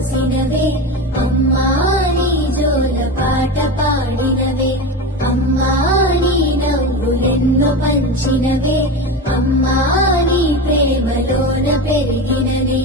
పోసినవే అమ్మా నీ జోల పాట పాడినవే అమ్మా నీ నవ్వులెన్నో పంచినవే అమ్మా నీ ప్రేమలోన పెరిగినవే